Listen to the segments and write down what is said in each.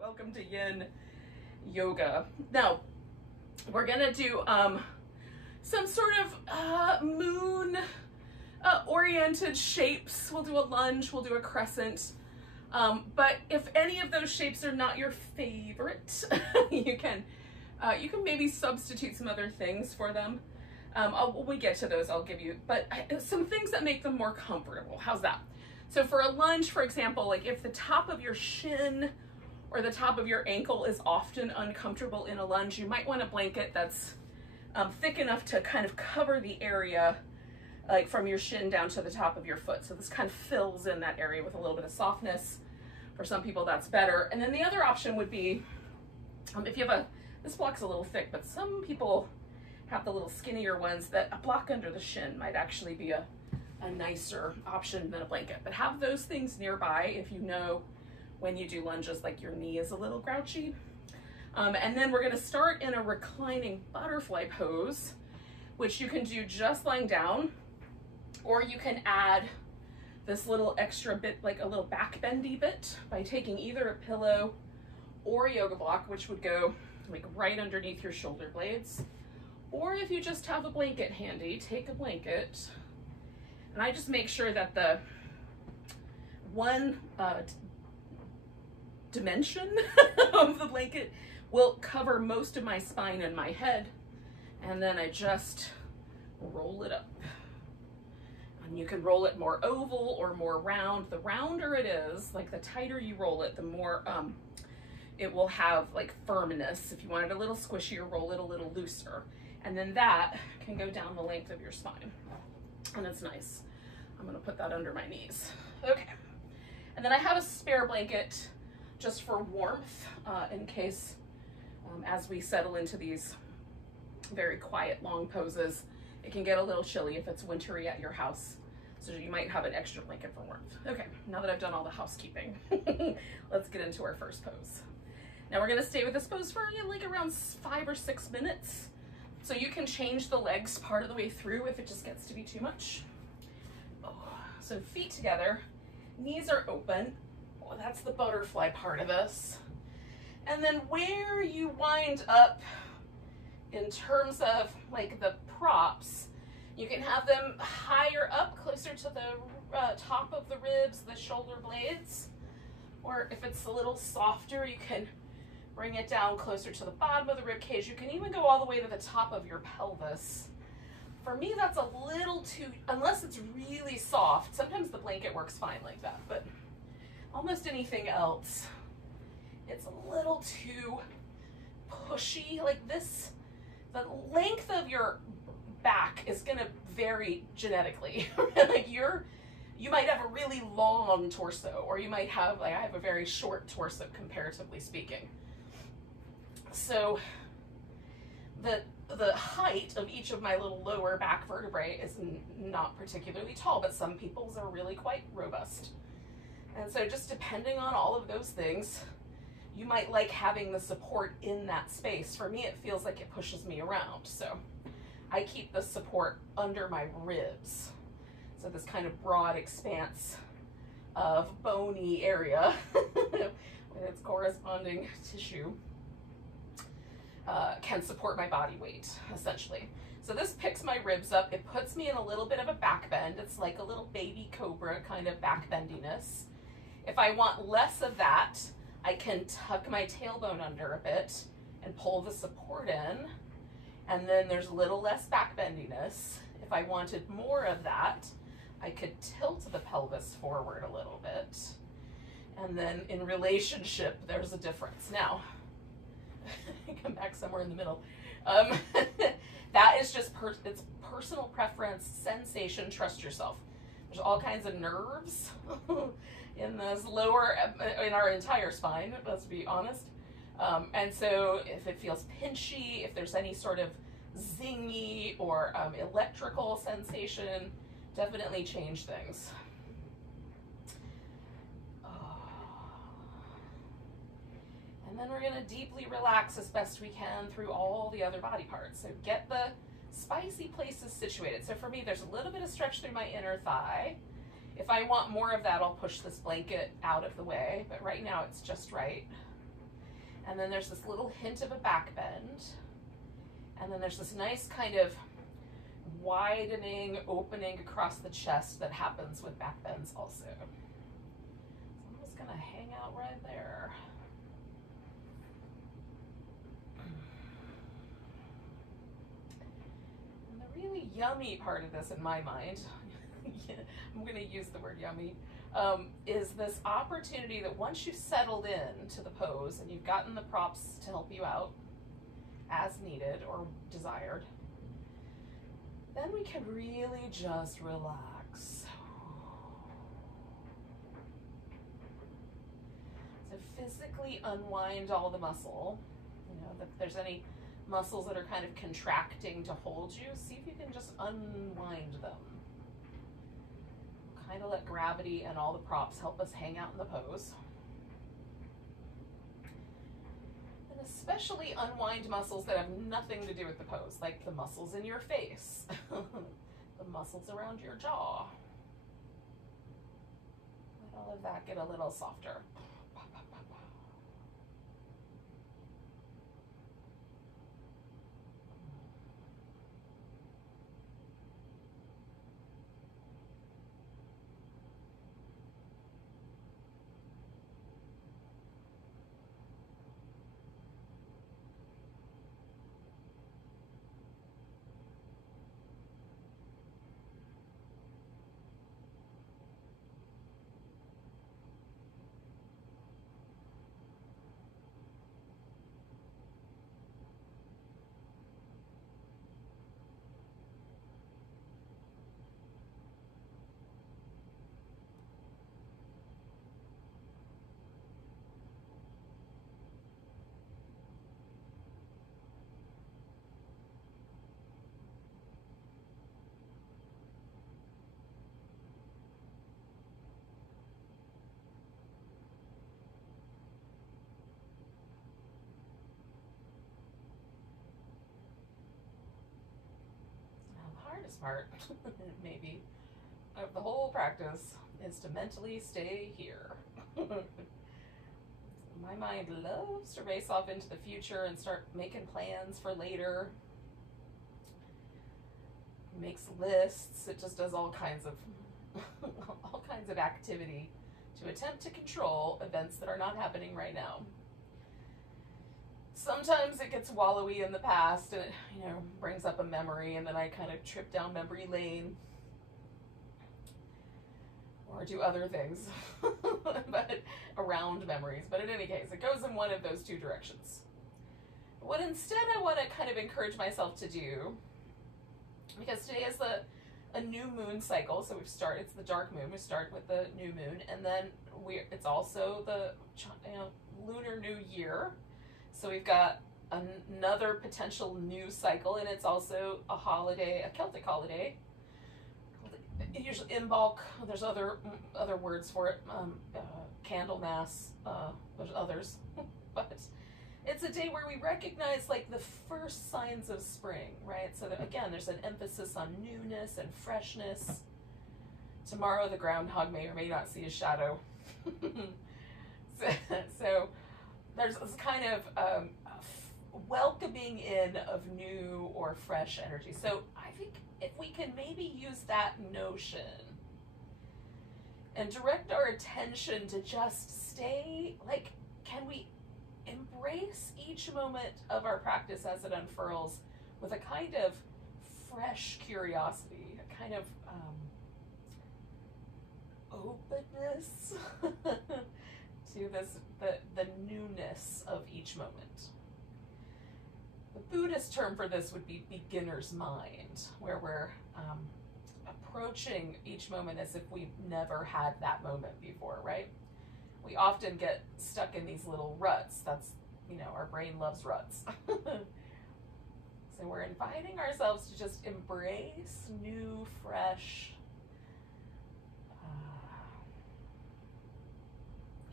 Welcome to Yin Yoga. Now, we're gonna do some sort of moon oriented shapes. We'll do a lunge, we'll do a crescent. But if any of those shapes are not your favorite, you can maybe substitute some other things for them. When we get to those, I'll give you, but some things that make them more comfortable. How's that? So for a lunge, for example, like if the top of your shin or the top of your ankle is often uncomfortable in a lunge, you might want a blanket that's thick enough to kind of cover the area, like from your shin down to the top of your foot. So this kind of fills in that area with a little bit of softness. For some people, that's better. And then the other option would be, if you have this block's a little thick, but some people have the little skinnier ones that a block under the shin might actually be a nicer option than a blanket. But have those things nearby if you know when you do lunges, like your knee is a little grouchy. And then we're gonna start in a reclining butterfly pose, which you can do just lying down, or you can add this little extra bit, like a little back bendy bit, by taking either a pillow or a yoga block, which would go like right underneath your shoulder blades. Or if you just have a blanket handy, take a blanket. And I just make sure that the one dimension of the blanket will cover most of my spine and my head. And then I just roll it up. And you can roll it more oval or more round. The rounder it is, like the tighter you roll it, the more it will have like firmness. If you want it a little squishier, roll it a little looser. And then that can go down the length of your spine. And it's nice. I'm gonna put that under my knees. Okay. And then I have a spare blanket just for warmth in case as we settle into these very quiet, long poses, it can get a little chilly if it's wintry at your house. So you might have an extra blanket for warmth. Okay, now that I've done all the housekeeping, let's get into our first pose. Now we're gonna stay with this pose for like around 5 or 6 minutes. So you can change the legs part of the way through if it just gets to be too much. Oh, so feet together, knees are open. Oh, that's the butterfly part of this. And then where you wind up in terms of like the props, you can have them higher up, closer to the top of the ribs, the shoulder blades. Or if it's a little softer, you can bring it down closer to the bottom of the rib cage. You can even go all the way to the top of your pelvis. For me, that's a little too, unless it's really soft. Sometimes the blanket works fine like that, but almost anything else, it's a little too pushy. Like this, the length of your back is gonna vary genetically. Like you might have a really long torso, or you might have, like I have a very short torso comparatively speaking. So the height of each of my little lower back vertebrae is not particularly tall, but some people's are really quite robust. And so just depending on all of those things, you might like having the support in that space. For me, it feels like it pushes me around. So I keep the support under my ribs. So this kind of broad expanse of bony area with its corresponding tissue can support my body weight, essentially. So this picks my ribs up. It puts me in a little bit of a back bend. It's like a little baby cobra kind of back bendiness. If I want less of that, I can tuck my tailbone under a bit and pull the support in. And then there's a little less back bendiness. If I wanted more of that, I could tilt the pelvis forward a little bit. And then in relationship, there's a difference. Now, come back somewhere in the middle. That is just it's personal preference, sensation, trust yourself. There's all kinds of nerves in this lower, in our entire spine, let's be honest. And so if it feels pinchy, if there's any sort of zingy or electrical sensation, definitely change things. And then we're gonna deeply relax as best we can through all the other body parts. So get the spicy places situated. So for me, there's a little bit of stretch through my inner thigh. If I want more of that, I'll push this blanket out of the way, but right now it's just right. And then there's this little hint of a back bend. And then there's this nice kind of widening, opening across the chest that happens with back bends also. So I'm just gonna hang out right there. And the really yummy part of this in my mind, I'm gonna use the word yummy, is this opportunity that once you've settled in to the pose and you've gotten the props to help you out as needed or desired, then we can really just relax. So physically unwind all the muscle. You know, if there's any muscles that are kind of contracting to hold you, see if you can just unwind them. Kind of let gravity and all the props help us hang out in the pose. And especially unwind muscles that have nothing to do with the pose, like the muscles in your face, the muscles around your jaw. Let all of that get a little softer. Part maybe of the whole practice is to mentally stay here. My mind loves to race off into the future and start making plans for later. It makes lists. It just does all kinds of activity to attempt to control events that are not happening right now. Sometimes it gets wallowy in the past and it, you know, brings up a memory, and then I kind of trip down memory lane or do other things but around memories. But in any case, it goes in one of those two directions. What instead I want to kind of encourage myself to do, because today is a new moon cycle, so it's the dark moon. We start with the new moon, and then it's also the lunar new year. So we've got another potential new cycle, and it's also a holiday, a Celtic holiday. Usually Imbolc, there's other words for it, Candlemas, there's others, but it's a day where we recognize like the first signs of spring, right? So that, again, there's an emphasis on newness and freshness. Tomorrow the groundhog may or may not see a shadow. so there's this kind of welcoming in of new or fresh energy. So I think if we can maybe use that notion and direct our attention to just stay, like, can we embrace each moment of our practice as it unfurls with a kind of fresh curiosity, a kind of openness to the newness of each moment. The Buddhist term for this would be beginner's mind, where we're approaching each moment as if we've never had that moment before, right? We often get stuck in these little ruts. That's, our brain loves ruts. So we're inviting ourselves to just embrace new, fresh,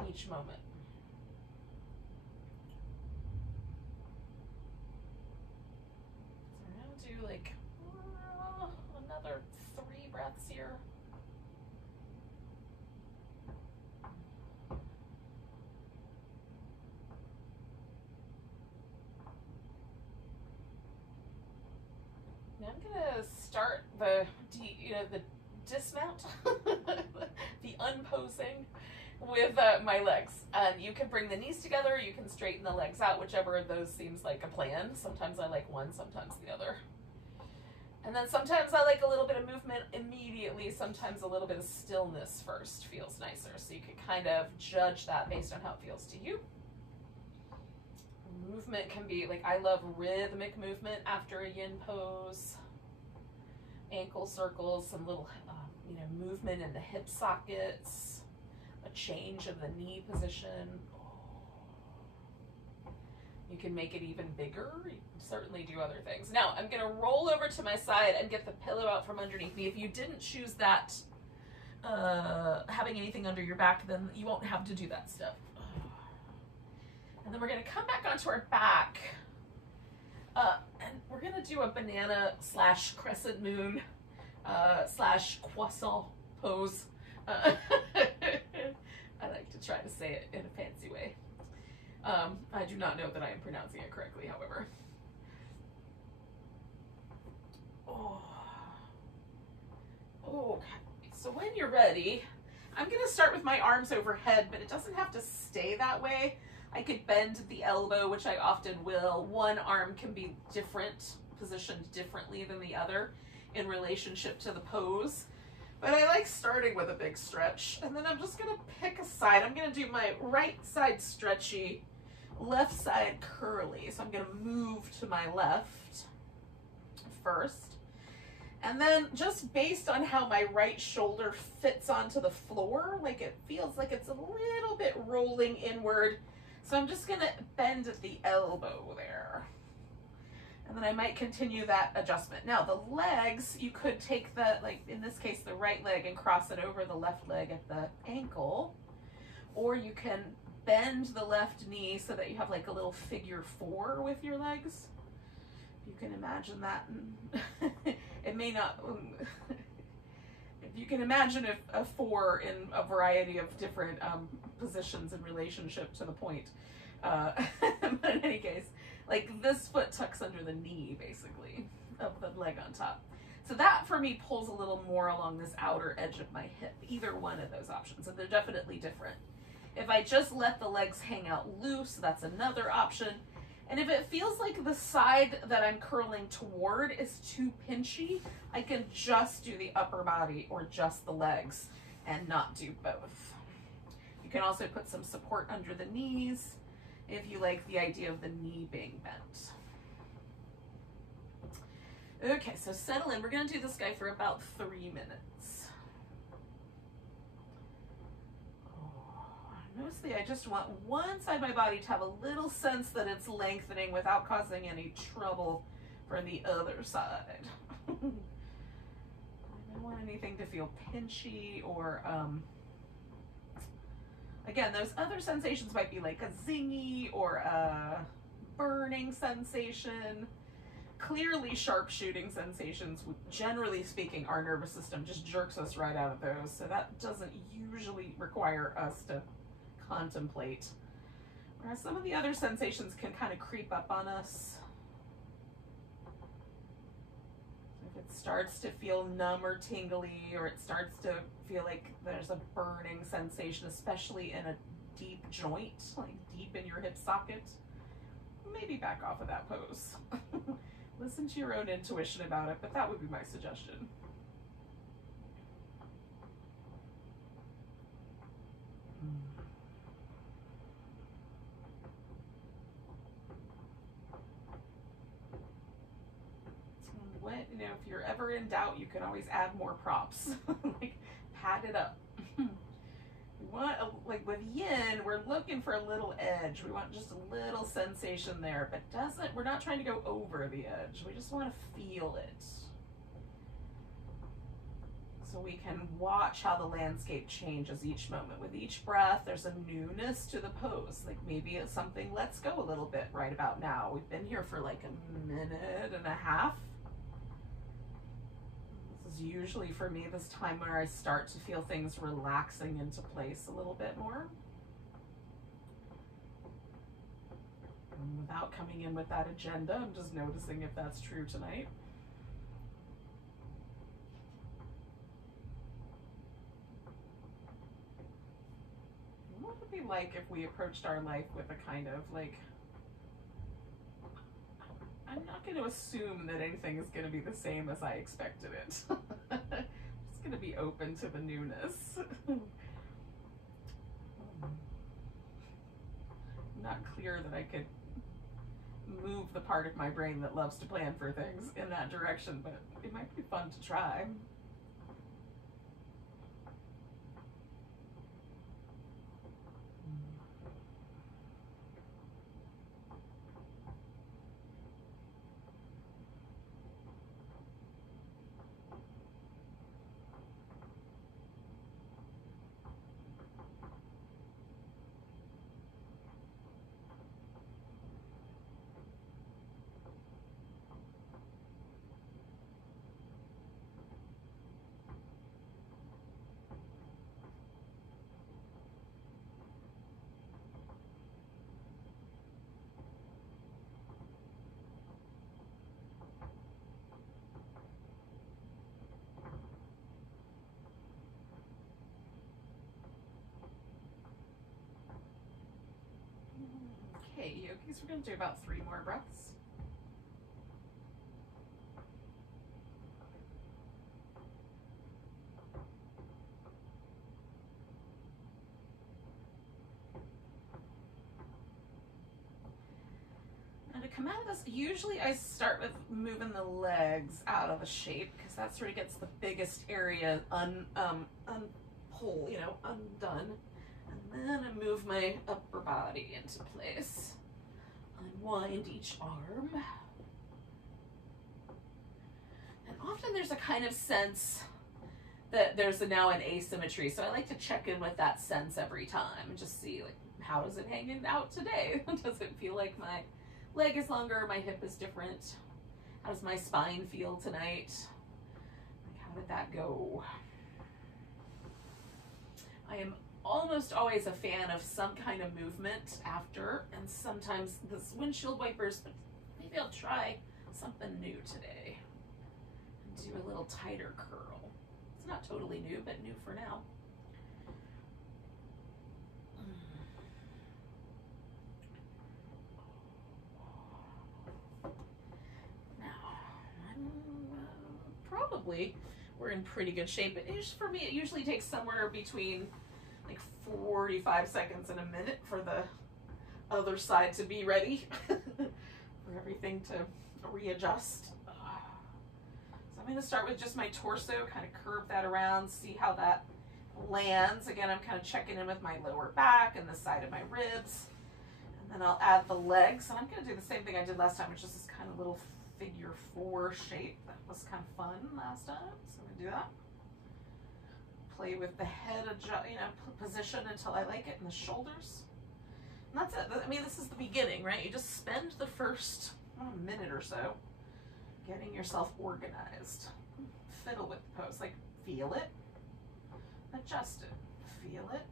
each moment. So we're going to do like another 3 breaths here. I'm gonna start the dismount, the unposing with my legs. And you can bring the knees together, you can straighten the legs out, whichever of those seems like a plan. Sometimes I like one, sometimes the other. And then sometimes I like a little bit of movement immediately, sometimes a little bit of stillness first feels nicer. So you can kind of judge that based on how it feels to you. Movement can be, like, I love rhythmic movement after a yin pose. Ankle circles, some little, movement in the hip sockets, a change of the knee position. You can make it even bigger. You can certainly do other things. Now, I'm going to roll over to my side and get the pillow out from underneath me. If you didn't choose that, having anything under your back, then you won't have to do that stuff. And then we're going to come back onto our back. And we're going to do a banana / crescent moon / croissant pose. I like to try to say it in a fancy way. I do not know that I am pronouncing it correctly, however. Okay. So when you're ready, I'm going to start with my arms overhead, but it doesn't have to stay that way. I could bend the elbow, which I often will. One arm can be different, positioned differently than the other in relationship to the pose. But I like starting with a big stretch, and then I'm just going to pick a side. I'm going to do my right side stretchy, left side curly. So I'm going to move to my left first. And then just based on how my right shoulder fits onto the floor, like it feels like it's a little bit rolling inward. So I'm just going to bend at the elbow there. And then I might continue that adjustment. Now the legs, you could take the, like in this case, the right leg and cross it over the left leg at the ankle. Or you can bend the left knee so that you have like a little figure 4 with your legs. You can imagine that. It may not, if you can imagine a 4 in a variety of different positions in relationship to the point. But in any case, like this foot tucks under the knee basically of the leg on top. So that for me pulls a little more along this outer edge of my hip, either one of those options, and they're definitely different. If I just let the legs hang out loose, that's another option. And if it feels like the side that I'm curling toward is too pinchy, I can just do the upper body or just the legs and not do both. You can also put some support under the knees if you like the idea of the knee being bent. Okay, so settle in. We're going to do this guy for about 3 minutes. Mostly I just want one side of my body to have a little sense that it's lengthening without causing any trouble for the other side. I don't want anything to feel pinchy or, again, those other sensations might be like a zingy or a burning sensation. Clearly sharpshooting sensations, generally speaking, our nervous system just jerks us right out of those. So that doesn't usually require us to contemplate. Whereas some of the other sensations can kind of creep up on us. If it starts to feel numb or tingly, or it starts to feel like there's a burning sensation, especially in a deep joint, like deep in your hip socket, maybe back off of that pose. Listen to your own intuition about it, but that would be my suggestion. If you're ever in doubt, you can always add more props. Like, pad it up. We want, like with yin, we're looking for a little edge. We want just a little sensation there, but we're not trying to go over the edge. We just want to feel it. So we can watch how the landscape changes each moment. With each breath, there's a newness to the pose. Like maybe it's something lets go a little bit right about now. We've been here for like a minute and a half. Usually for me this time where I start to feel things relaxing into place a little bit more. And without coming in with that agenda, I'm just noticing if that's true tonight. like if we approached our life with a kind of like, I'm not going to assume that anything is going to be the same as I expected it. It's going to be open to the newness. Not clear that I could move the part of my brain that loves to plan for things in that direction, but it might be fun to try. Okay, yogis, we're going to do about 3 more breaths. And to come out of this, usually I start with moving the legs out of the shape because that's where it gets the biggest area undone. And then I move my upper body into place. Unwind each arm. And often there's a kind of sense that there's now an asymmetry. So I like to check in with that sense every time and just see, like, how is it hanging out today? Does it feel like my leg is longer, my hip is different? How does my spine feel tonight? Like, how did that go? I am almost always a fan of some kind of movement after, and sometimes this windshield wipers, but maybe I'll try something new today. Do a little tighter curl. It's not totally new, but new for now. Probably we're in pretty good shape. For me, it usually takes somewhere between like 45 seconds and a minute for the other side to be ready, for everything to readjust. So I'm going to start with just my torso, kind of curve that around, see how that lands. Again, I'm kind of checking in with my lower back and the side of my ribs. And then I'll add the legs. And I'm going to do the same thing I did last time, which is this kind of little figure 4 shape. That was kind of fun last time, so I'm going to do that. Play with the head, position until I like it, and the shoulders. And that's it. I mean, this is the beginning, right? You just spend the first minute or so getting yourself organized. Fiddle with the pose, like feel it, adjust it, feel it.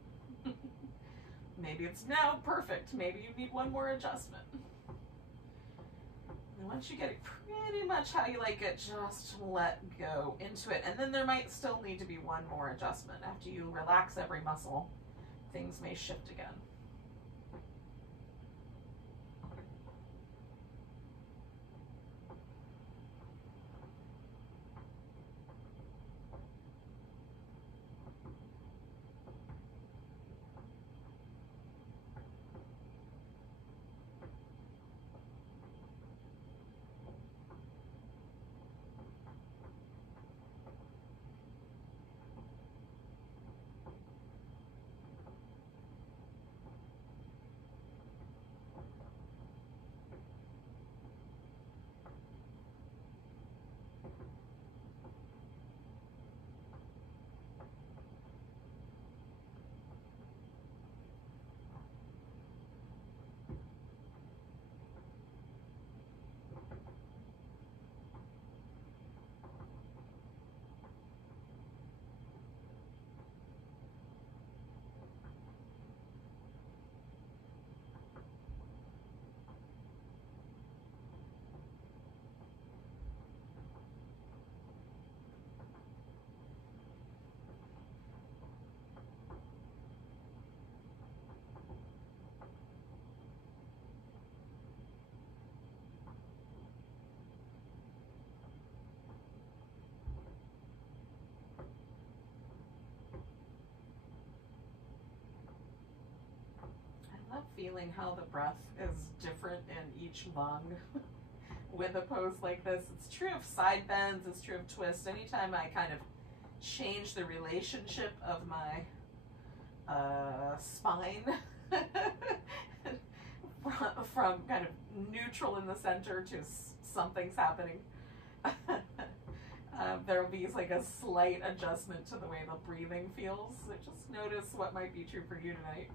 Maybe it's now perfect. Maybe you need one more adjustment. And once you get it pretty much how you like it, just let go into it. And then there might still need to be one more adjustment. After you relax every muscle, things may shift again. feeling how the breath is different in each lung with a pose like this. It's true of side bends, it's true of twists. Anytime I kind of change the relationship of my spine from kind of neutral in the center to something's happening, there will be like a slight adjustment to the way the breathing feels. So just notice what might be true for you tonight.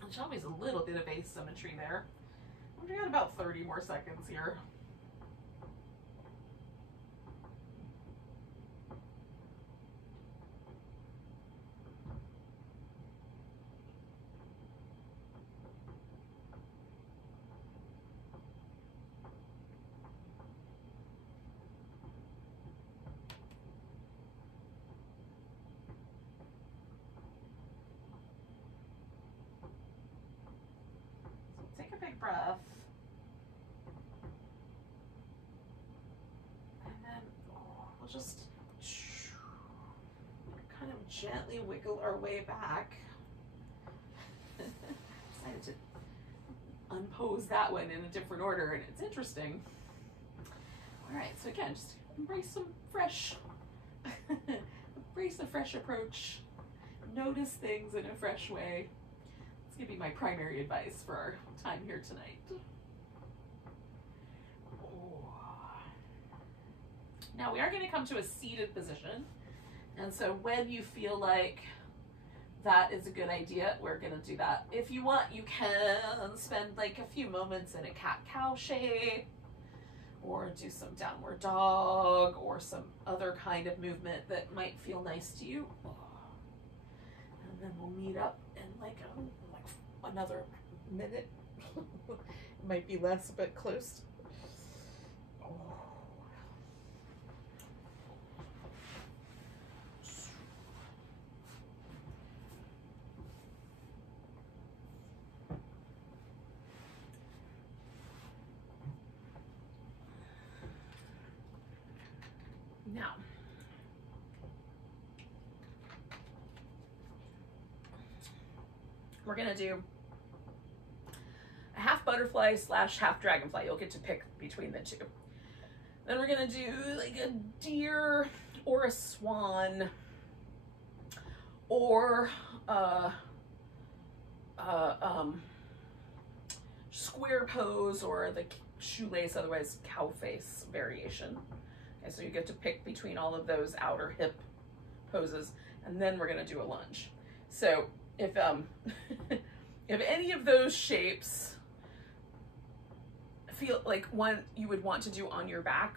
There's always a little bit of asymmetry there. We got about 30 more seconds here. Take a big breath. And then we'll just kind of gently wiggle our way back. Decided to unpose that one in a different order, and it's interesting. All right, so again, just embrace some fresh, embrace a fresh approach. Notice things in a fresh way. It's gonna be my primary advice for our time here tonight. Now we are going to come to a seated position, and so when you feel like that is a good idea, we're going to do that. If you want, you can spend like a few moments in a cat-cow shape, or do some downward dog, or some other kind of movement that might feel nice to you. And then we'll meet up in like another minute. Might be less, but close. Now, we're going to do a half butterfly / half dragonfly. You'll get to pick between the two. Then we're going to do like a deer or a swan or square pose or the shoelace, otherwise cow face variation. Okay, so you get to pick between all of those outer hip poses, and then we're going to do a lunge. So if if any of those shapes feel like one you would want to do on your back,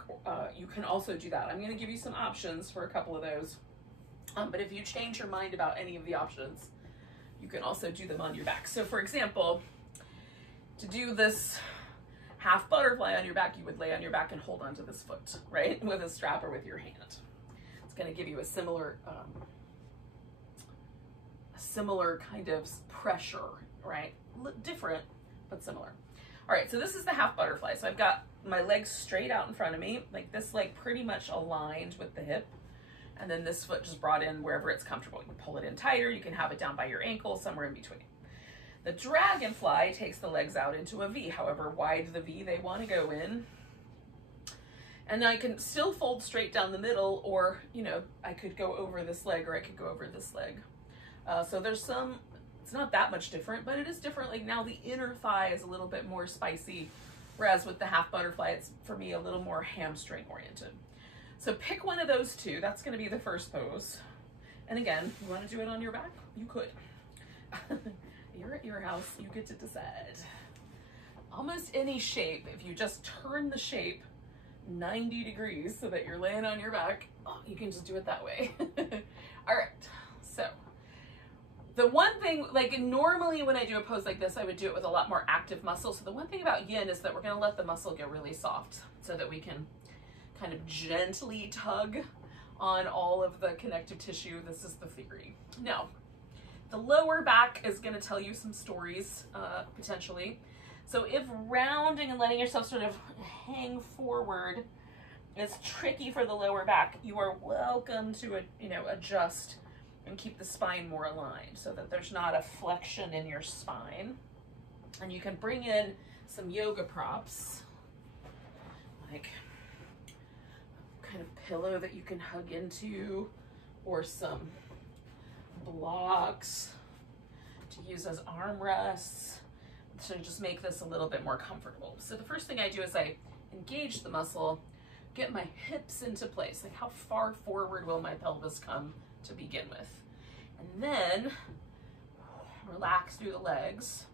you can also do that. I'm going to give you some options for a couple of those, but if you change your mind about any of the options, you can also do them on your back. So for example, to do this half butterfly on your back, you would lay on your back and hold onto this foot, right, with a strap or with your hand. It's going to give you a similar kind of pressure, right? Different, but similar. All right, so this is the half butterfly. So I've got my legs straight out in front of me, like this leg pretty much aligned with the hip, and then this foot just brought in wherever it's comfortable. You can pull it in tighter, you can have it down by your ankle, somewhere in between. The dragonfly takes the legs out into a V, however wide the V they want to go in. And I can still fold straight down the middle, or, you know, I could go over this leg or I could go over this leg. So there's some, it's not that much different, but it is different. Like now the inner thigh is a little bit more spicy, whereas with the half butterfly, it's for me a little more hamstring oriented. So pick one of those two. That's going to be the first pose. And again, you want to do it on your back? You could. You're at your house, you get to decide. Almost any shape, if you just turn the shape 90 degrees so that you're laying on your back, you can just do it that way. All right, so the one thing, like normally when I do a pose like this, I would do it with a lot more active muscle. So the one thing about yin is that we're gonna let the muscle get really soft so that we can kind of gently tug on all of the connective tissue. This is the theory. Now, the lower back is going to tell you some stories, potentially. So if rounding and letting yourself sort of hang forward it's tricky for the lower back, you are welcome to, adjust and keep the spine more aligned so that there's not a flexion in your spine. And you can bring in some yoga props, like kind of pillow that you can hug into, or some blocks to use as armrests to just make this a little bit more comfortable. So the first thing I do is I engage the muscle, get my hips into place. Like, how far forward will my pelvis come to begin with? And then relax through the legs.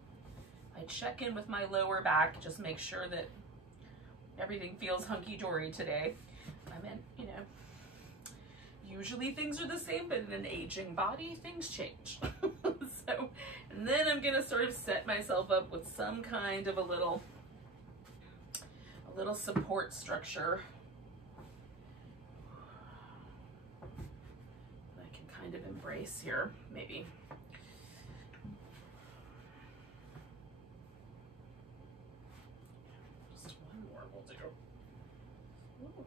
I check in with my lower back, just make sure that everything feels hunky-dory today. I mean, usually things are the same, but in an aging body, things change. And then I'm gonna sort of set myself up with some kind of a little support structure that I can kind of embrace here, maybe. Just one more will do.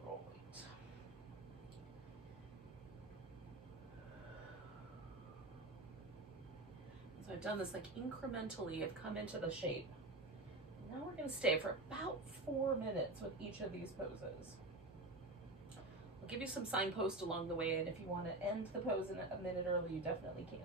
All right. So I've done this like incrementally. I've come into the shape. Now we're going to stay for about 4 minutes with each of these poses. I'll give you some signposts along the way, and if you want to end the pose in a minute early, you definitely can.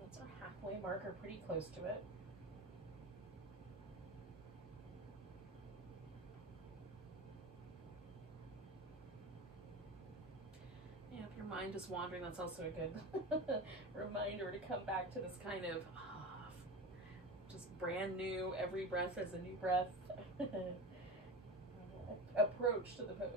That's our halfway marker, pretty close to it. Yeah, if your mind is wandering, that's also a good reminder to come back to this kind of just brand new, every breath is a new breath approach to the pose.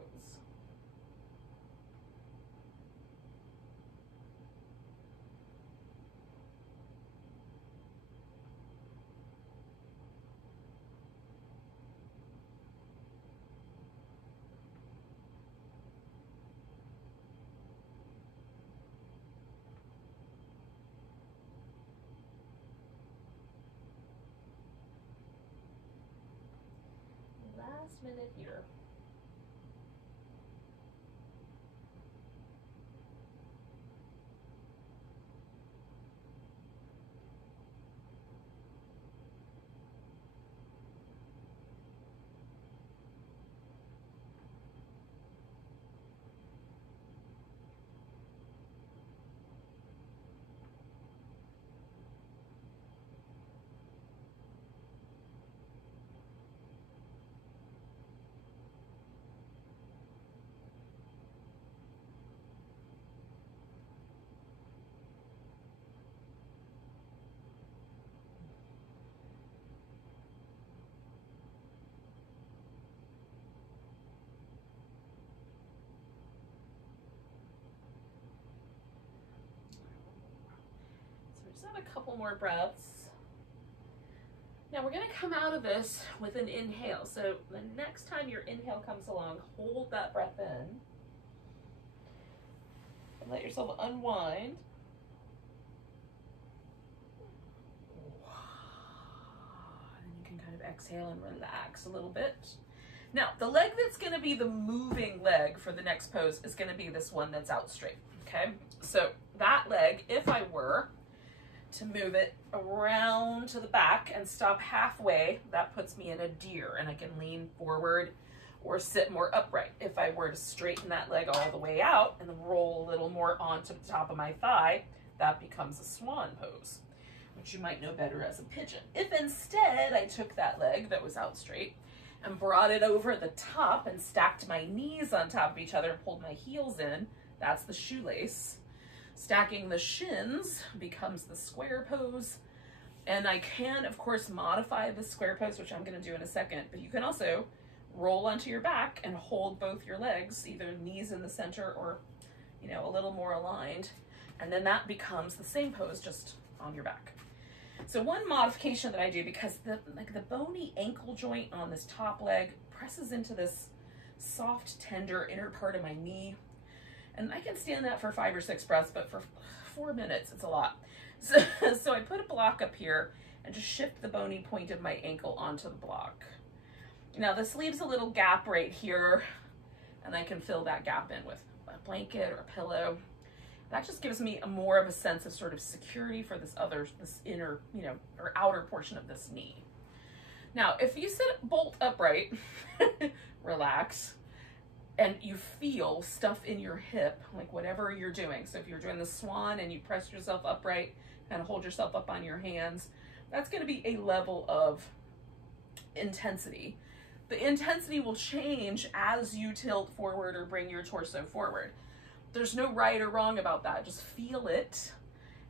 Last minute here. Just have a couple more breaths. Now we're going to come out of this with an inhale. So the next time your inhale comes along, hold that breath in and let yourself unwind. And you can kind of exhale and relax a little bit. Now, the leg that's going to be the moving leg for the next pose is going to be this one that's out straight, okay? So that leg, if I were to move it around to the back and stop halfway, that puts me in a deer, and I can lean forward or sit more upright. If I were to straighten that leg all the way out and then roll a little more onto the top of my thigh, that becomes a swan pose, which you might know better as a pigeon. If instead I took that leg that was out straight and brought it over the top and stacked my knees on top of each other and pulled my heels in, that's the shoelace. Stacking the shins becomes the square pose. And I can, of course, modify the square pose, which I'm going to do in a second, but you can also roll onto your back and hold both your legs, either knees in the center or, you know, a little more aligned. And then that becomes the same pose, just on your back. So one modification that I do, because the bony ankle joint on this top leg presses into this soft, tender inner part of my knee. And I can stand that for 5 or 6 breaths, but for 4 minutes, it's a lot. So I put a block up here and just shift the bony point of my ankle onto the block. Now this leaves a little gap right here, and I can fill that gap in with a blanket or a pillow. That just gives me more of a sense of sort of security for this inner, you know, or outer portion of this knee. Now, if you sit bolt upright, relax, and you feel stuff in your hip, like whatever you're doing. So if you're doing the swan and you press yourself upright and hold yourself up on your hands, that's going to be a level of intensity. The intensity will change as you tilt forward or bring your torso forward. There's no right or wrong about that. Just feel it.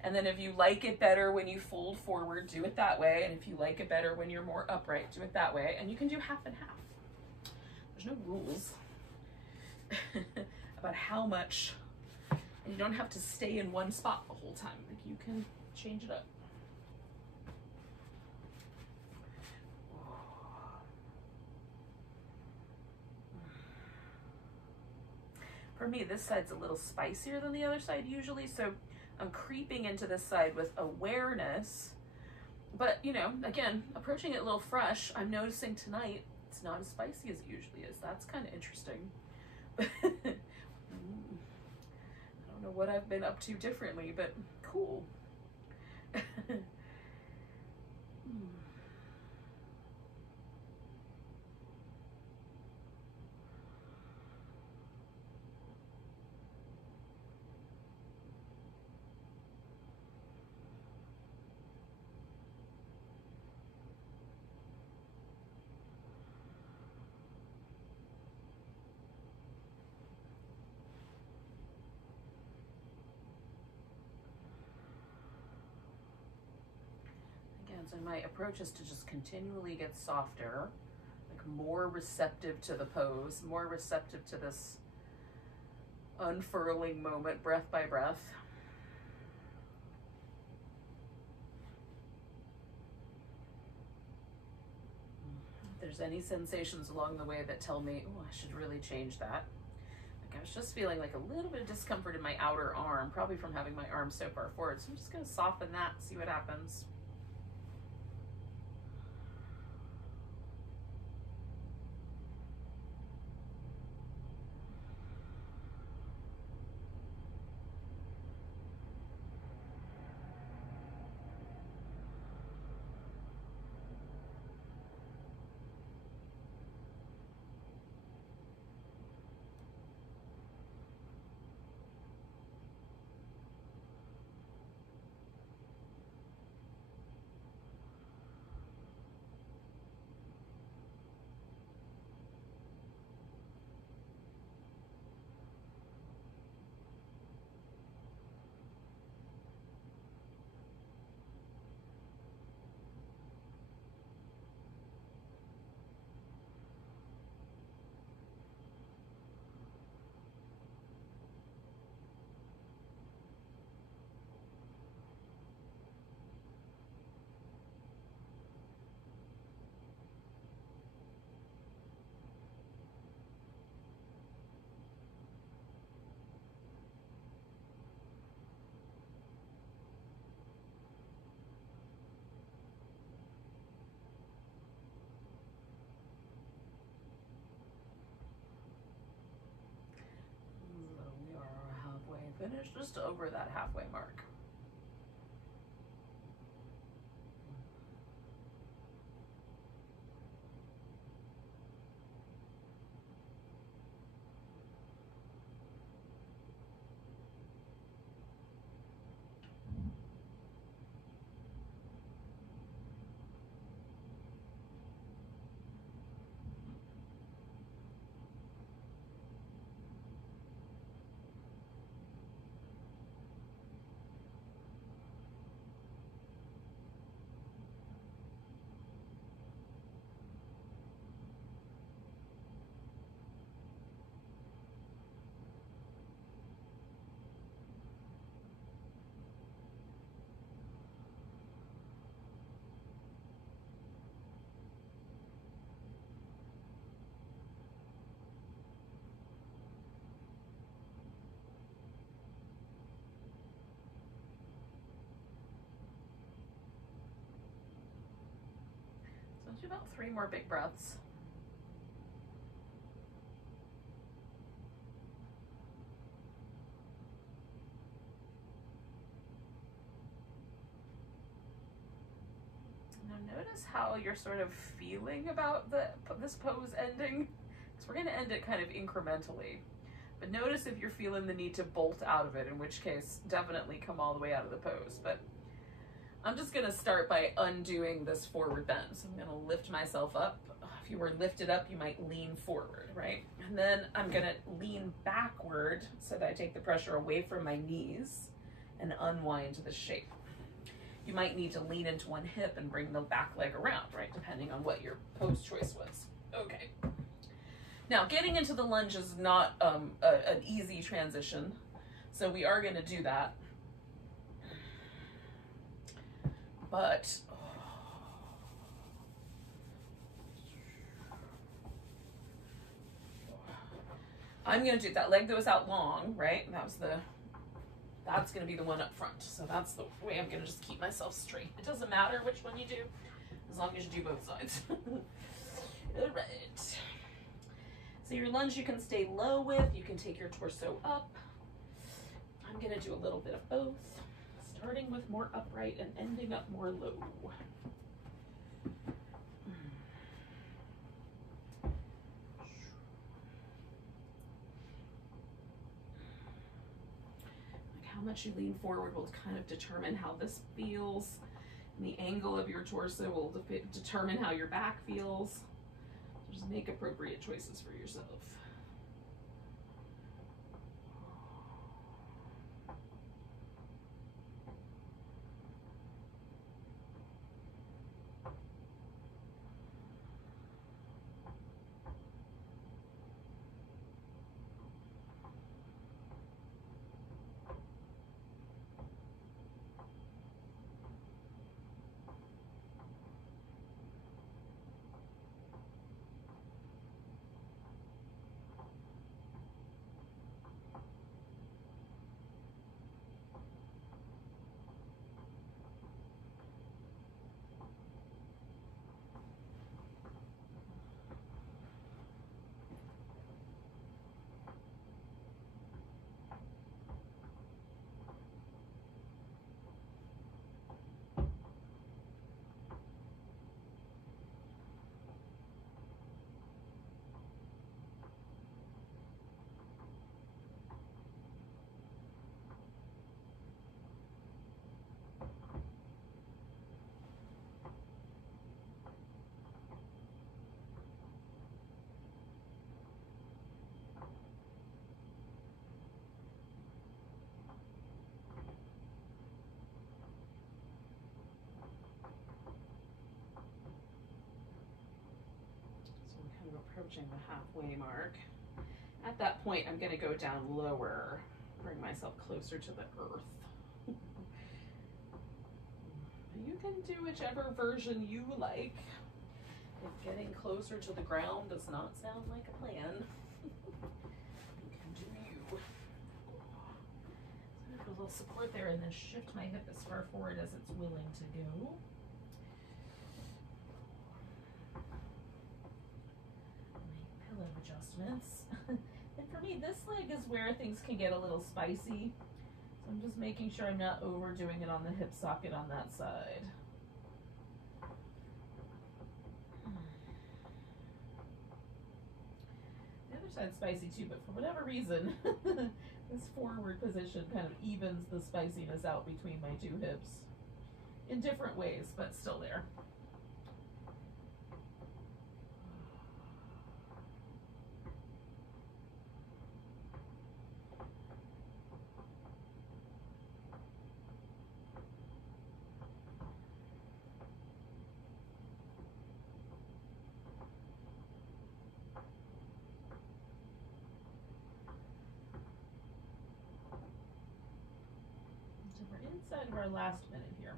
And then if you like it better when you fold forward, do it that way. And if you like it better when you're more upright, do it that way. And you can do half and half. There's no rules about how much. And you don't have to stay in one spot the whole time. Like, you can change it up. For me, this side's a little spicier than the other side usually, so I'm creeping into this side with awareness. But, you know, again, approaching it a little fresh, I'm noticing tonight it's not as spicy as it usually is. That's kind of interesting. I don't know what I've been up to differently, but cool. So my approach is to just continually get softer, like more receptive to the pose, more receptive to this unfurling moment, breath by breath. If there's any sensations along the way that tell me, oh, I should really change that. Like, I was just feeling like a little bit of discomfort in my outer arm, probably from having my arm so far forward. So I'm just gonna soften that, see what happens. finish just over that halfway mark. So do about 3 more big breaths. Now notice how you're sort of feeling about this pose ending, because we're going to end it kind of incrementally. But notice if you're feeling the need to bolt out of it, in which case definitely come all the way out of the pose. But I'm just going to start by undoing this forward bend. So I'm going to lift myself up. If you were lifted up, you might lean forward, right? And then I'm going to lean backward so that I take the pressure away from my knees and unwind the shape. You might need to lean into one hip and bring the back leg around, right? Depending on what your pose choice was. Okay. Now, getting into the lunge is not an easy transition, so we are going to do that. But I'm going to do that leg that was out long, right? That's going to be the one up front. So that's the way I'm going to just keep myself straight. It doesn't matter which one you do, as long as you do both sides. All right. So your lunge you can stay low with, you can take your torso up. I'm going to do a little bit of both, starting with more upright and ending up more low. How much you lean forward will kind of determine how this feels. And the angle of your torso will determine how your back feels. Just make appropriate choices for yourself. Approaching the halfway mark. At that point, I'm going to go down lower, bring myself closer to the earth. You can do whichever version you like. If getting closer to the ground does not sound like a plan, you can do you. So I'm going to put a little support there and then shift my hip as far forward as it's willing to go. Adjustments. And for me, this leg is where things can get a little spicy. So I'm just making sure I'm not overdoing it on the hip socket on that side. The other side's spicy too, but for whatever reason, this forward position kind of evens the spiciness out between my two hips in different ways, but still there. So we're inside of our last minute here.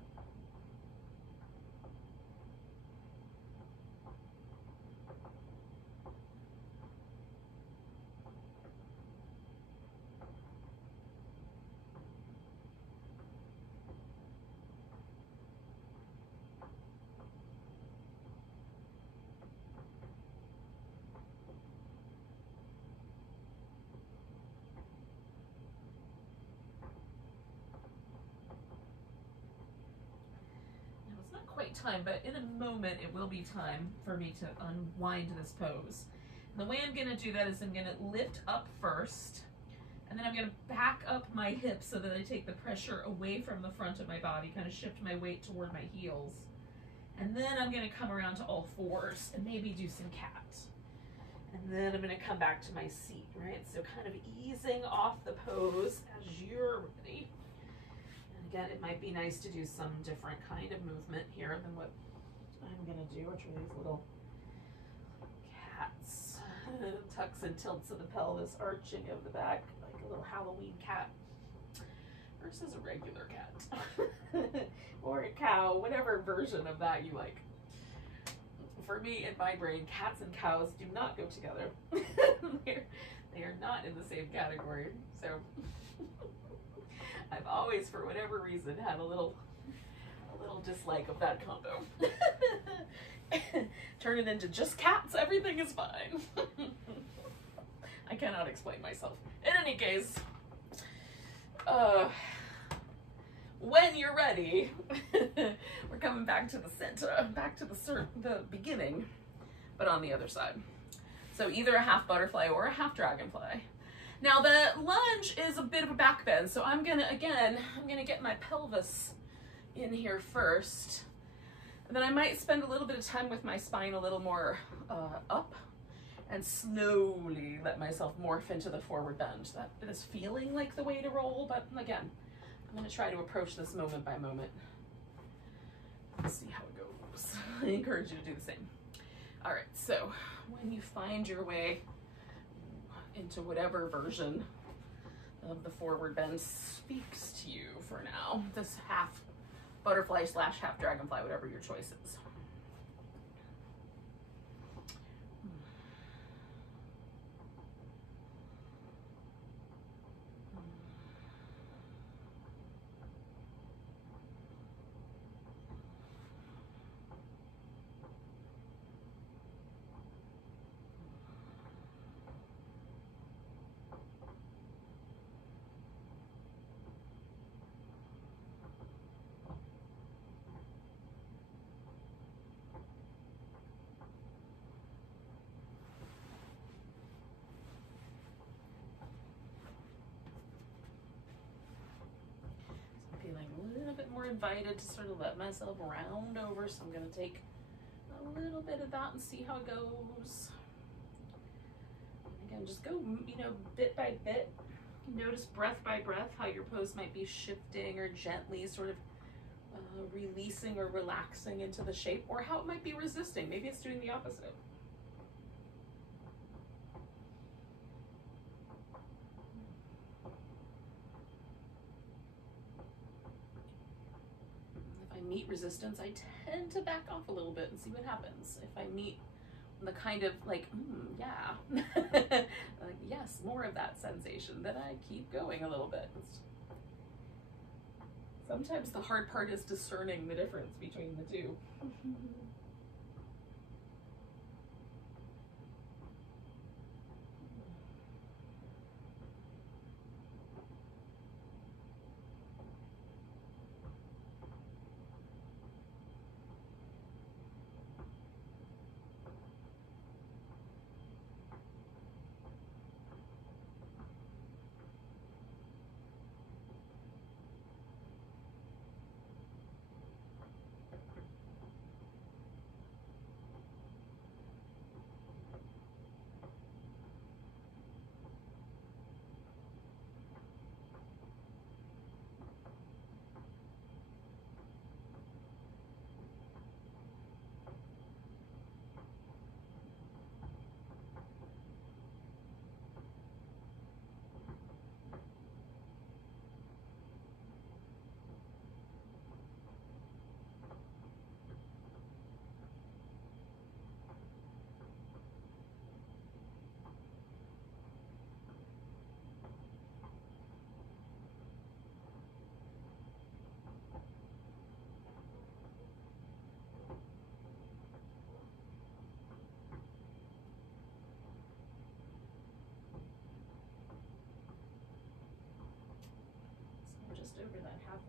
Quite time, but in a moment it will be time for me to unwind this pose. And the way I'm going to do that is I'm going to lift up first, and then I'm going to back up my hips so that I take the pressure away from the front of my body, kind of shift my weight toward my heels. And then I'm going to come around to all fours and maybe do some cat. And then I'm going to come back to my seat, right? So kind of easing off the pose as you're ready. Again, it might be nice to do some different kind of movement here than what I'm going to do, which are these little cats. Tucks and tilts of the pelvis, arching of the back, like a little Halloween cat versus a regular cat. Or a cow, whatever version of that you like. For me, in my brain, cats and cows do not go together. They are not in the same category. So I've always, for whatever reason, had a little dislike of that combo. Turn it into just cats, everything is fine. I cannot explain myself. In any case, when you're ready, we're coming back to the center, back to the beginning, but on the other side. So either a half butterfly or a half dragonfly. Now the lunge is a bit of a back bend, so I'm gonna get my pelvis in here first. And then I might spend a little bit of time with my spine a little more up and slowly let myself morph into the forward bend. That is feeling like the way to roll, but again, I'm gonna try to approach this moment by moment. Let's see how it goes. I encourage you to do the same. All right, so when you find your way into whatever version of the forward bend speaks to you for now, this half butterfly / half dragonfly, whatever your choice is. More invited to sort of let myself round over, so I'm going to take a little bit of that and see how it goes. Again, just go, bit by bit. Notice breath by breath how your pose might be shifting or gently sort of releasing or relaxing into the shape, or how it might be resisting. Maybe it's doing the opposite. Meet resistance, I tend to back off a little bit and see what happens. If I meet the kind of like, yeah, like, yes, more of that sensation, then I keep going a little bit. Sometimes the hard part is discerning the difference between the two.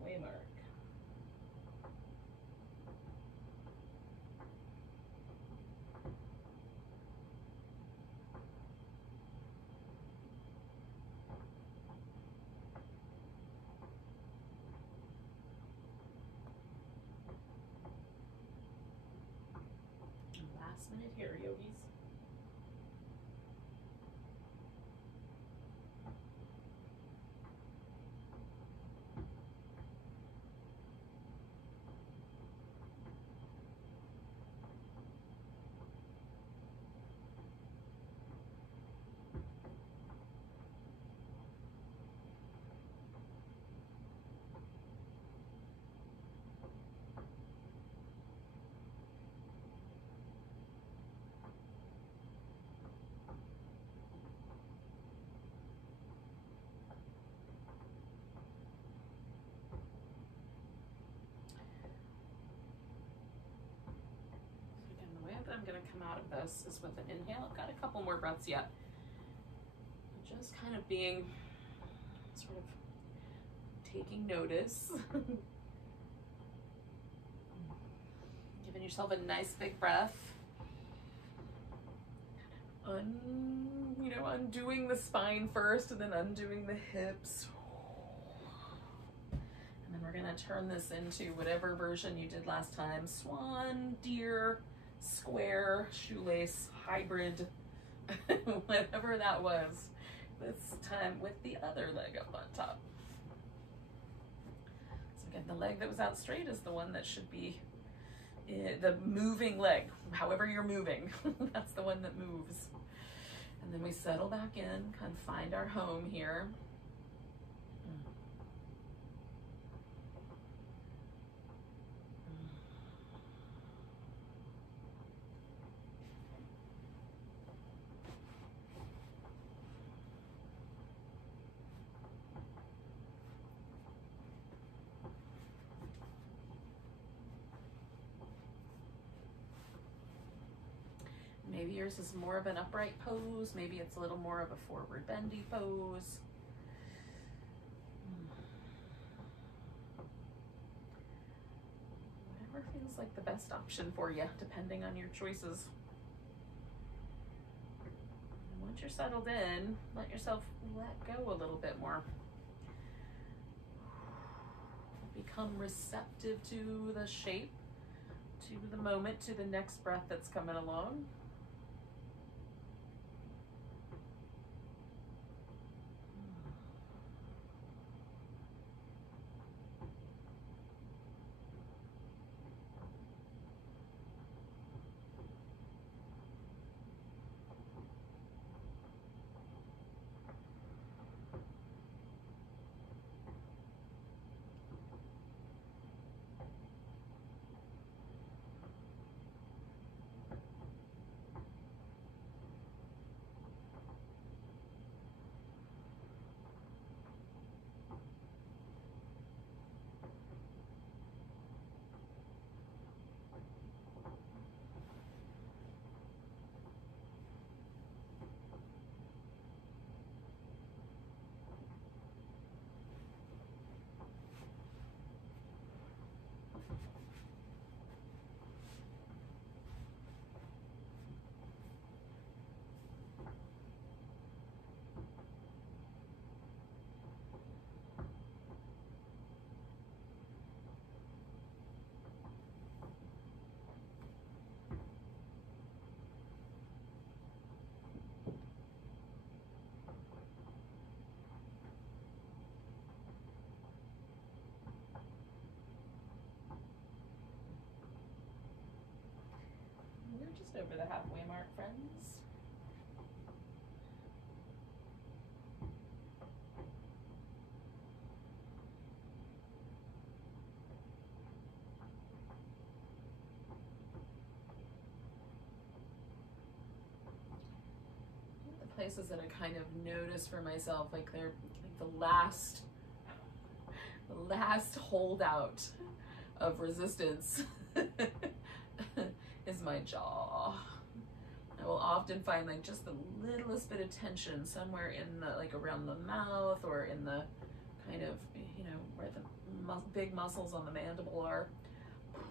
halfway mark. Last minute here, yogis. I'm going to come out of this is with an inhale. I've got a couple more breaths yet. Just kind of being sort of taking notice. Giving yourself a nice big breath. Undoing the spine first and then undoing the hips. And then we're going to turn this into whatever version you did last time. Swan, deer, square, shoelace, hybrid, whatever that was. This time with the other leg up on top. So again, the leg that was out straight is the one that should be the moving leg. However you're moving, that's the one that moves. And then we settle back in, kind of find our home here. Maybe yours is more of an upright pose. Maybe it's a little more of a forward bendy pose. Whatever feels like the best option for you, depending on your choices. And once you're settled in, let yourself let go a little bit more. Become receptive to the shape, to the moment, to the next breath that's coming along. Just over the halfway mark, friends. The places that I kind of notice for myself, like they're like the last holdout of resistance is my jaw. I will often find like just the littlest bit of tension somewhere in the, like around the mouth or in the kind of, where the big muscles on the mandible are. So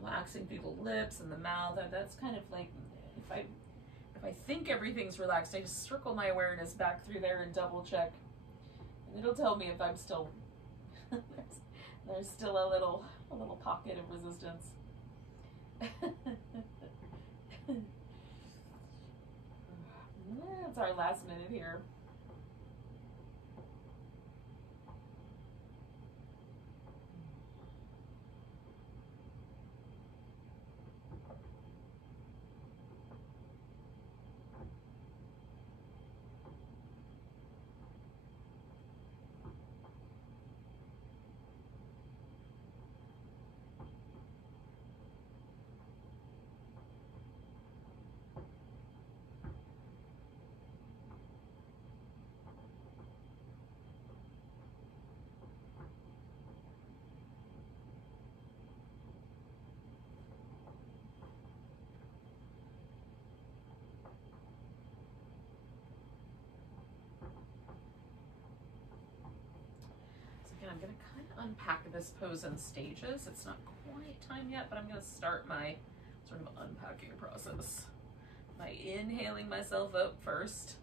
relaxing through the lips and the mouth. That's kind of like, if I think everything's relaxed, I just circle my awareness back through there and double check. And it'll tell me if I'm still, there's still a little pocket of resistance. It's our last minute here. I'm going to kind of unpack this pose in stages. It's not quite time yet, but I'm going to start my sort of unpacking process by inhaling myself up first.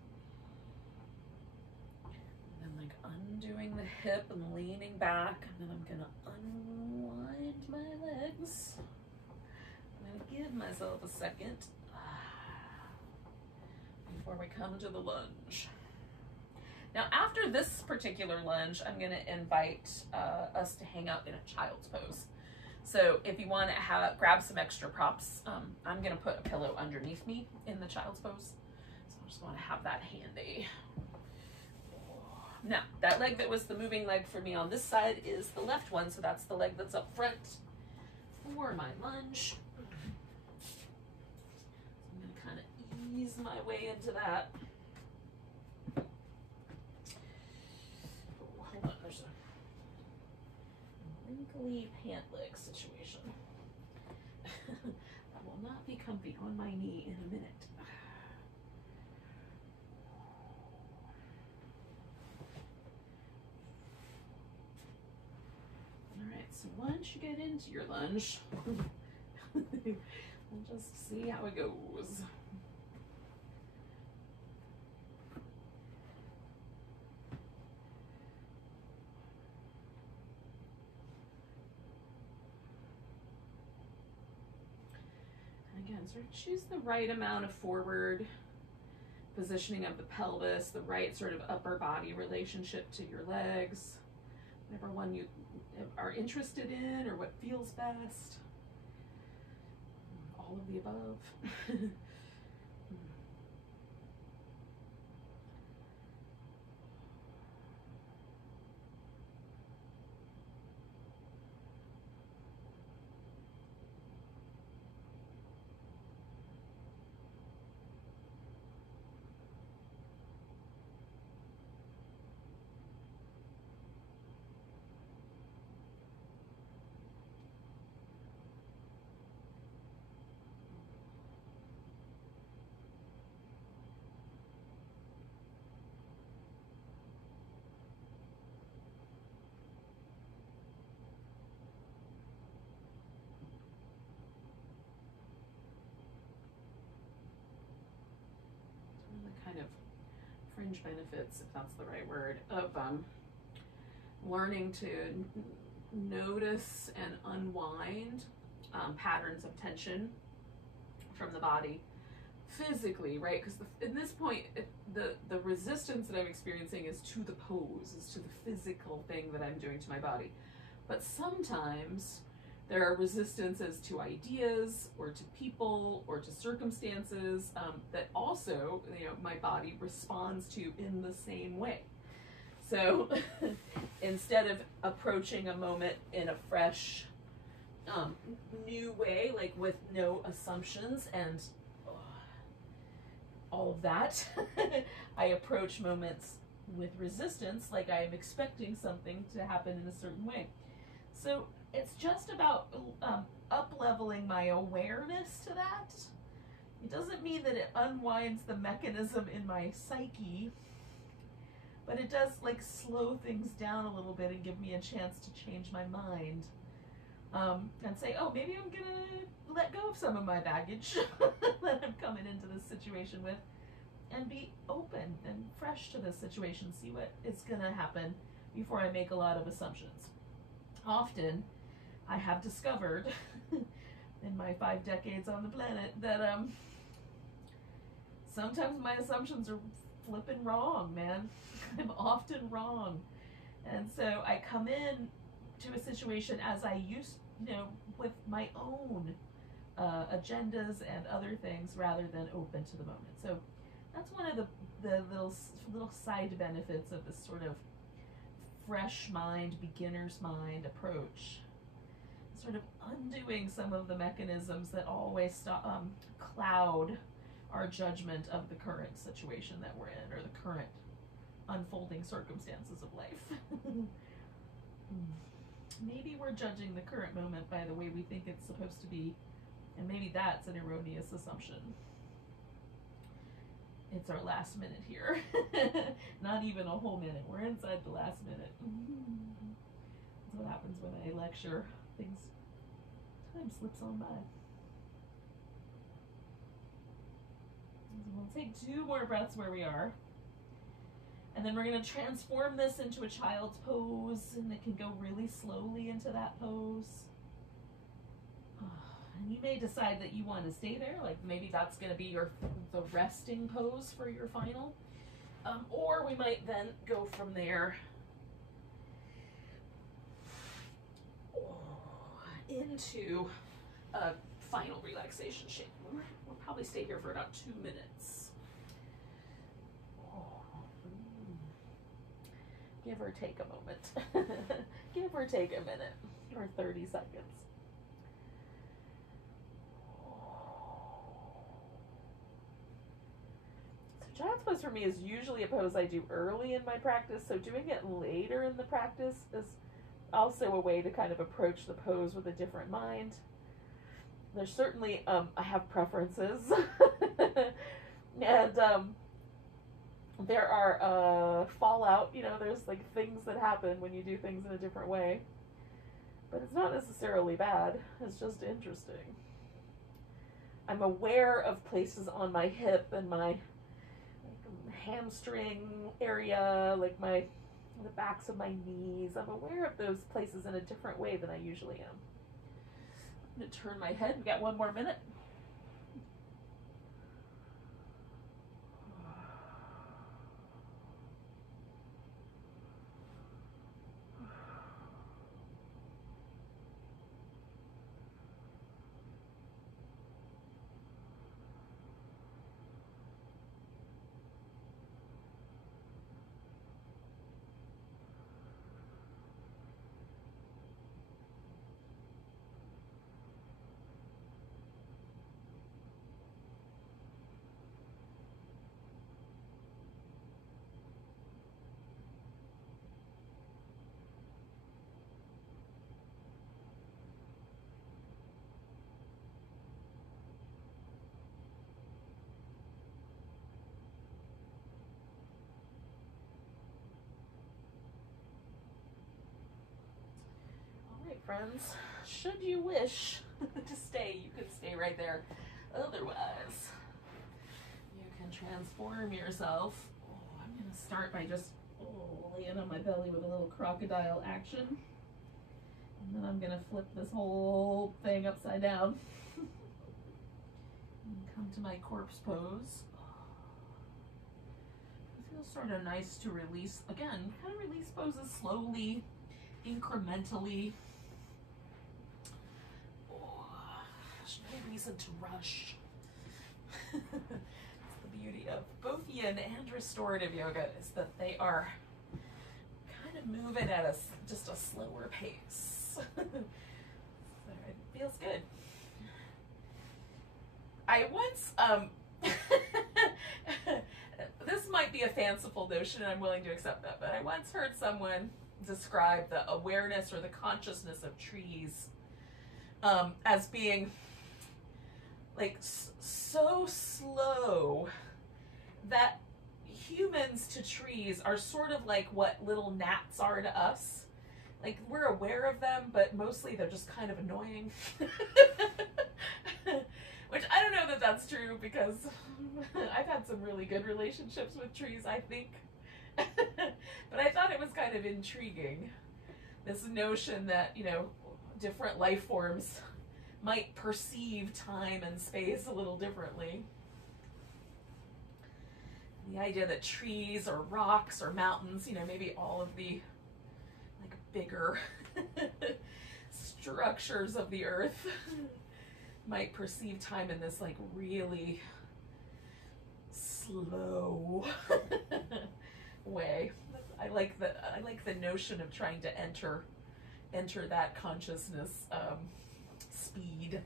And then like undoing the hip and leaning back. And then I'm going to unwind my legs. I'm going to give myself a second before we come to the lunge. Now, after this particular lunge, I'm going to invite us to hang out in a child's pose. So if you want to grab some extra props, I'm going to put a pillow underneath me in the child's pose. So I just want to have that handy. Now, that leg that was the moving leg for me on this side is the left one, so that's the leg that's up front for my lunge. So I'm going to kind of ease my way into that. There's a wrinkly pant leg situation. That will not be comfy on my knee in a minute. All right, so once you get into your lunge, we'll just see how it goes. Again, sort of choose the right amount of forward positioning of the pelvis, the right sort of upper body relationship to your legs, whatever one you are interested in or what feels best. All of the above. Kind of fringe benefits, if that's the right word, of learning to notice and unwind patterns of tension from the body physically, right? Because in this point, the resistance that I'm experiencing is to the pose, is to the physical thing that I'm doing to my body. But sometimes there are resistances to ideas or to people or to circumstances that also, my body responds to in the same way. So instead of approaching a moment in a fresh, new way, like with no assumptions and all of that, I approach moments with resistance, like I am expecting something to happen in a certain way. So it's just about up-leveling my awareness to that. It doesn't mean that it unwinds the mechanism in my psyche, but it does like slow things down a little bit and give me a chance to change my mind. And say, oh, maybe I'm gonna let go of some of my baggage that I'm coming into this situation with, and be open and fresh to this situation, see what is gonna happen before I make a lot of assumptions. Often, I have discovered in my 5 decades on the planet that sometimes my assumptions are flipping wrong, man. I'm often wrong. And so I come in to a situation as I used, with my own agendas and other things rather than open to the moment. So that's one of the little side benefits of this sort of fresh mind, beginner's mind approach. Sort of undoing some of the mechanisms that always cloud our judgment of the current situation that we're in, or the current unfolding circumstances of life. Maybe we're judging the current moment by the way we think it's supposed to be, and maybe that's an erroneous assumption. It's our last minute here. Not even a whole minute. We're inside the last minute. That's what happens when I lecture. Time slips on by. We'll take 2 more breaths where we are. And then we're going to transform this into a child's pose, and it can go really slowly into that pose. And you may decide that you want to stay there, like maybe that's going to be the resting pose for your final. Or we might then go from there into a final relaxation shape. We'll probably stay here for about 2 minutes. Give or take a moment. Give or take a minute, or 30 seconds. So child's pose for me is usually a pose I do early in my practice, so doing it later in the practice is also a way to kind of approach the pose with a different mind. There's certainly, I have preferences, and there are fallout, there's like things that happen when you do things in a different way, but it's not necessarily bad, it's just interesting. I'm aware of places on my hip and my hamstring area, like the backs of my knees. I'm aware of those places in a different way than I usually am. I'm going to turn my head. We got 1 more minute. Friends, should you wish to stay, you could stay right there. Otherwise, you can transform yourself. I'm going to start by just laying on my belly with a little crocodile action. And then I'm going to flip this whole thing upside down. And come to my corpse pose. It feels sort of nice to release, again, kind of release poses slowly, incrementally. No reason to rush. That's the beauty of both yin and restorative yoga, is that they are kind of moving at just a slower pace. So it feels good. I once this might be a fanciful notion, and I'm willing to accept that, but I once heard someone describe the awareness or the consciousness of trees as being like so slow that humans to trees are sort of like what little gnats are to us. Like, we're aware of them, but mostly they're just kind of annoying. Which I don't know that that's true, because I've had some really good relationships with trees, I think. But I thought it was kind of intriguing, this notion that, you know, different life forms might perceive time and space a little differently. The idea that trees or rocks or mountains, you know, maybe all of the like bigger structures of the earth might perceive time in this like really slow way. I like the notion of trying to enter that consciousness speed.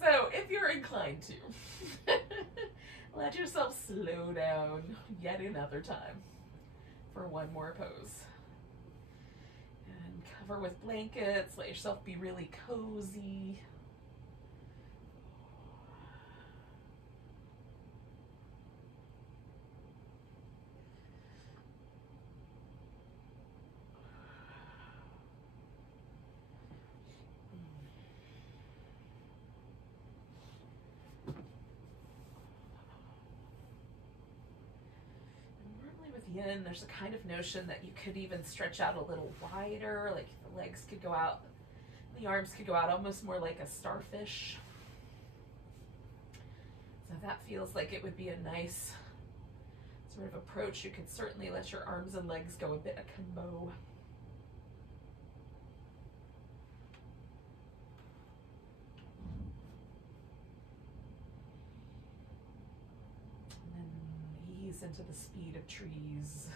So if you're inclined to, let yourself slow down yet another time for one more pose. And cover with blankets, let yourself be really cozy. Yin, there's a kind of notion that you could even stretch out a little wider, like the legs could go out, the arms could go out almost more like a starfish. So that feels like it would be a nice sort of approach. You could certainly let your arms and legs go a bit akimbo. Into the speed of trees.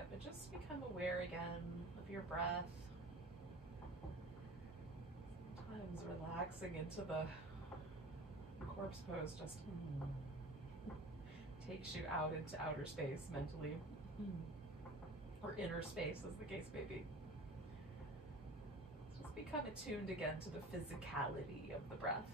it, but just become aware again of your breath. Sometimes relaxing into the corpse pose just takes you out into outer space mentally, or inner space as the case may be. Just become attuned again to the physicality of the breath.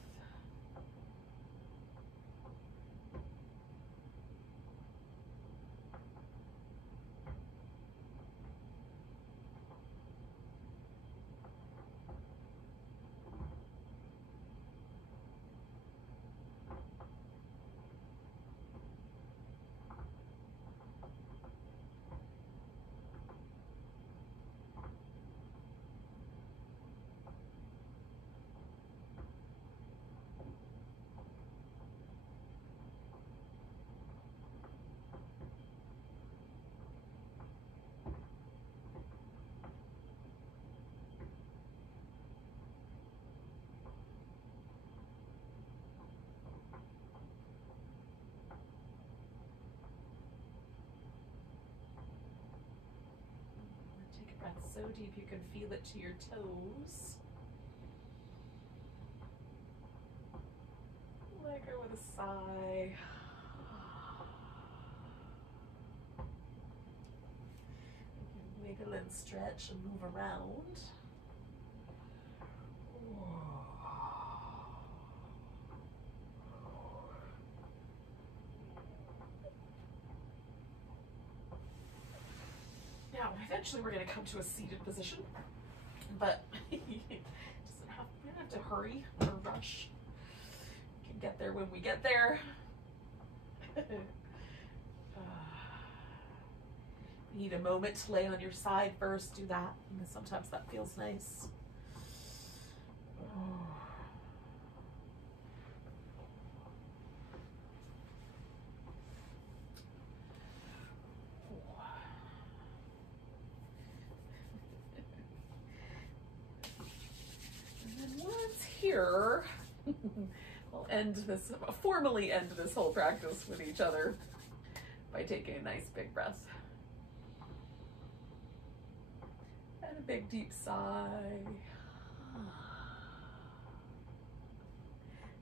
Breath so deep you can feel it to your toes. Let go with a sigh. You can wiggle and stretch and move around. Now, eventually we're going to come to a seated position, but we don't have to hurry or rush. We can get there when we get there. You need a moment to lay on your side first, do that. And sometimes that feels nice. Here, we'll formally end this whole practice with each other by taking a nice big breath. And a big deep sigh.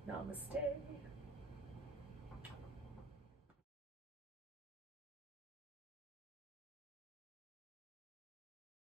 Namaste.